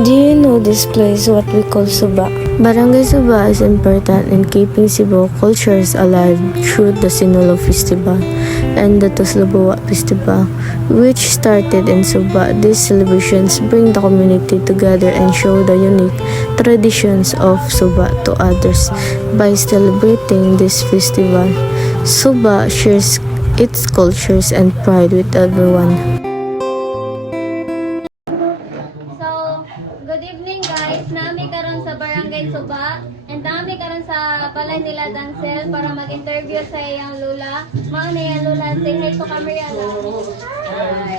Do you know this place what we call Suba? Barangay Suba is important in keeping Cebu cultures alive through the Sinulog Festival and the Tuslubuwa Festival, which started in Suba. These celebrations bring the community together and show the unique traditions of Suba to others. By celebrating this festival, Suba shares its cultures and pride with everyone. So, good evening guys. Nami karon sa Barangay Suba and nami karon sa balay nila Dancel para mag-interview sa iyang lula. Mao na iyang lula. Say hi to camera lang. Hi.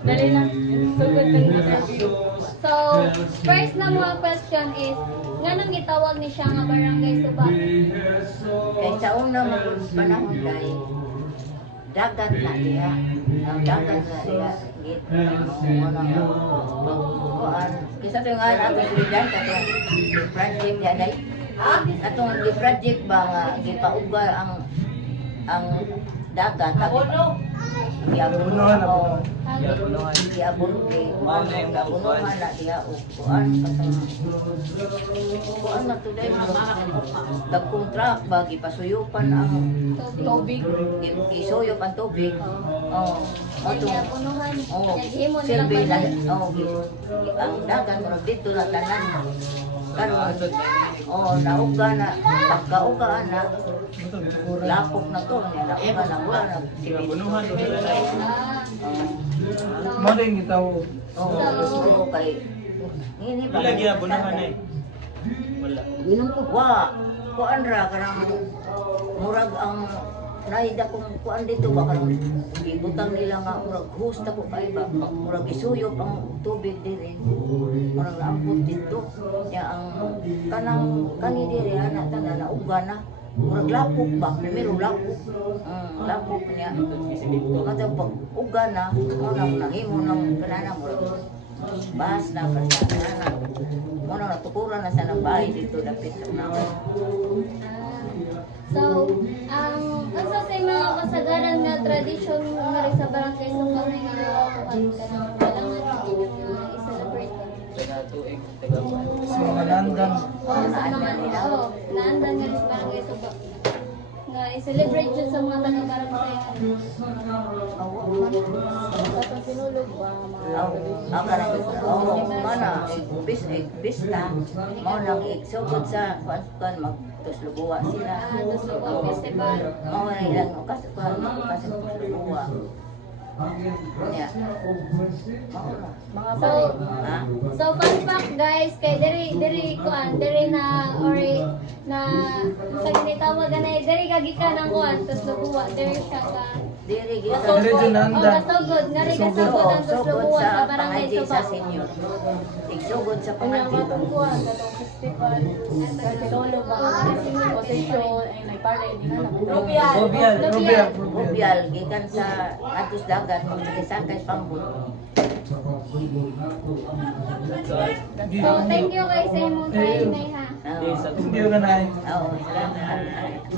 Dali na. Sugod ng interview. So, first na mga question is, nganong gitawag ni siya nga Barangay Suba? Kay sa una mga panahon kay dagat na diha. Ang dagat na diha git mo na kuan. Kisa to nga ato sulidan katong project ya dai. Atong di project ba nga gipauga ang dagat Diabunuhan ako. Diabunuhan na diha o kuan kuan na to dai nag-contract ba gipasuyupan ang tubig isuyop ang tubig Diabunuhan. Naghimo nila silbi na balay. ang dagat murag dito na tanan karon nauga na pagkauga na lapok na to nauga na wala na Bunuhan o talaga. Ah. Mo din gitaw. Oo, kay ini ba Wala gyud bunuhan eh. Wala. Kuan ra karang murag ang naida kong kuan dito ba karang gibutang nila nga murag host ako kay ba murag isuyop ang tubig diri murag naambot dito ya ang kani diri ana tanan nauga na murag lapok ba primero lapok niya kada pag uga na mo nang nahimo ng kanana murag bas na kanana mo nang natukuran na sa nang bahay dito dapit sa naman. So, asa sa mga kasagaran nga tradisyon nga rin sa barangay Suba nga kailangan i-celebrate ka? Taga-tuig, taga-buwan. Sa mga naandan nga rin sa barangay Suba. Nga i-celebrate dyan sa mga taga-barangay. Sa sinulog ba? Mana pista mo nang iksugod sa kuan magtuslubuwa sila. Tuslubuwa Festival. Mo na ilang kasukan tuslubuwa. Ya. Mga So, ha? So fun fact guys, kay diri na ori na sa ginitawag na diri kagikan ang kuan tuslubuwa diri siya ka. Diri Diri gito. dyan Oh, nanda. kasugod, ngari kasugod ang tuslubuwa sa barangay pangaji Suba. sa senior. Igsugod sa pangaji. Kuan katong festival solo ba posisyon ay nagparlay din na Rubial. Bubyal gikan sa atus dagat magsakay pambut. So thank you kay sa imong kay Nay ha. Thank you, kanay. Oo, salamat.